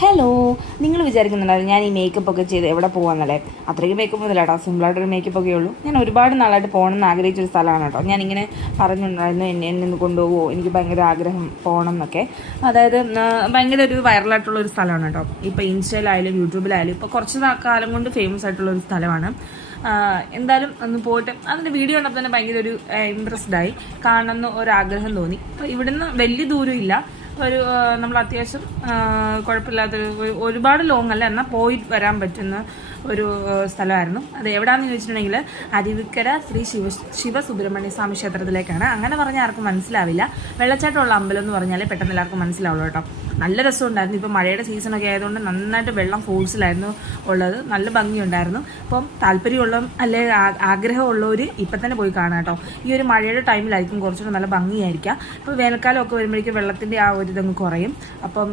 Hello, നിങ്ങൾ വിചാരിക്കുന്നുണ്ടായിരുന്നു ഞാൻ ഈ മേക്കപ്പ് ഒക്കെ ചെയ്ത് എവിടെ പോകാമെന്നല്ലേ? അത്രയ്ക്ക് മേക്കപ്പ് ഒന്നുമില്ല കേട്ടോ, സിമ്പിളായിട്ടൊരു മേക്കപ്പ് ഒക്കെ ഉള്ളൂ. ഞാൻ ഒരുപാട് നാളായിട്ട് പോകണമെന്ന് ആഗ്രഹിച്ചൊരു സ്ഥലമാണ് കേട്ടോ. ഞാനിങ്ങനെ പറഞ്ഞിട്ടുണ്ടായിരുന്നു എന്നെ ഒന്ന് കൊണ്ടുപോകുമോ, എനിക്ക് ഭയങ്കര ആഗ്രഹം പോകണം എന്നൊക്കെ. അതായത് ഭയങ്കര ഒരു വൈറലായിട്ടുള്ള ഒരു സ്ഥലമാണ് കേട്ടോ. ഇപ്പോൾ ഇൻസ്റ്റയിലായാലും യൂട്യൂബിലായാലും ഇപ്പോൾ കുറച്ച് കാലം കൊണ്ട് ഫേമസ് ആയിട്ടുള്ള ഒരു സ്ഥലമാണ്. എന്തായാലും ഒന്ന് പോയിട്ട് അതിൻ്റെ വീഡിയോ കണ്ടപ്പോൾ തന്നെ ഭയങ്കര ഒരു ഇൻട്രസ്റ്റഡായി, കാണണമെന്ന് ഒരാഗ്രഹം തോന്നി. അപ്പോൾ ഇവിടുന്ന് വലിയ ദൂരമില്ല, ഒരു നമ്മൾ അത്യാവശ്യം കുഴപ്പമില്ലാത്തൊരു ഒരുപാട് ലോങ് അല്ല, എന്നാൽ പോയി വരാൻ പറ്റുന്ന ഒരു സ്ഥലമായിരുന്നു. അത് എവിടെയാണെന്ന് ചോദിച്ചിട്ടുണ്ടെങ്കിൽ അരുവിക്കര ശ്രീ ശിവസുബ്രഹ്മണ്യ സ്വാമി ക്ഷേത്രത്തിലേക്കാണ്. അങ്ങനെ പറഞ്ഞാൽ ആർക്കും മനസ്സിലാവില്ല. വെള്ളച്ചാട്ടമുള്ള അമ്പലം എന്ന് പറഞ്ഞാലേ പെട്ടെന്ന് എല്ലാവർക്കും മനസ്സിലാവുള്ളൂ കേട്ടോ. നല്ല രസമുണ്ടായിരുന്നു. ഇപ്പോൾ മഴയുടെ സീസണൊക്കെ ആയതുകൊണ്ട് നന്നായിട്ട് വെള്ളം ഫോഴ്സിലായിരുന്നു ഉള്ളത്, നല്ല ഭംഗിയുണ്ടായിരുന്നു. അപ്പം താല്പര്യമുള്ള അല്ലെ ആഗ്രഹമുള്ളവർ ഇപ്പം തന്നെ പോയി കാണാം കേട്ടോ. ഈ ഒരു മഴയുടെ ടൈമിലായിരിക്കും കുറച്ചുകൂടെ നല്ല ഭംഗിയായിരിക്കാം. ഇപ്പോൾ വേനൽക്കാലമൊക്കെ വരുമ്പോഴേക്കും വെള്ളത്തിൻ്റെ ആ ഒരു ഇതങ്ങ് കുറയും. അപ്പം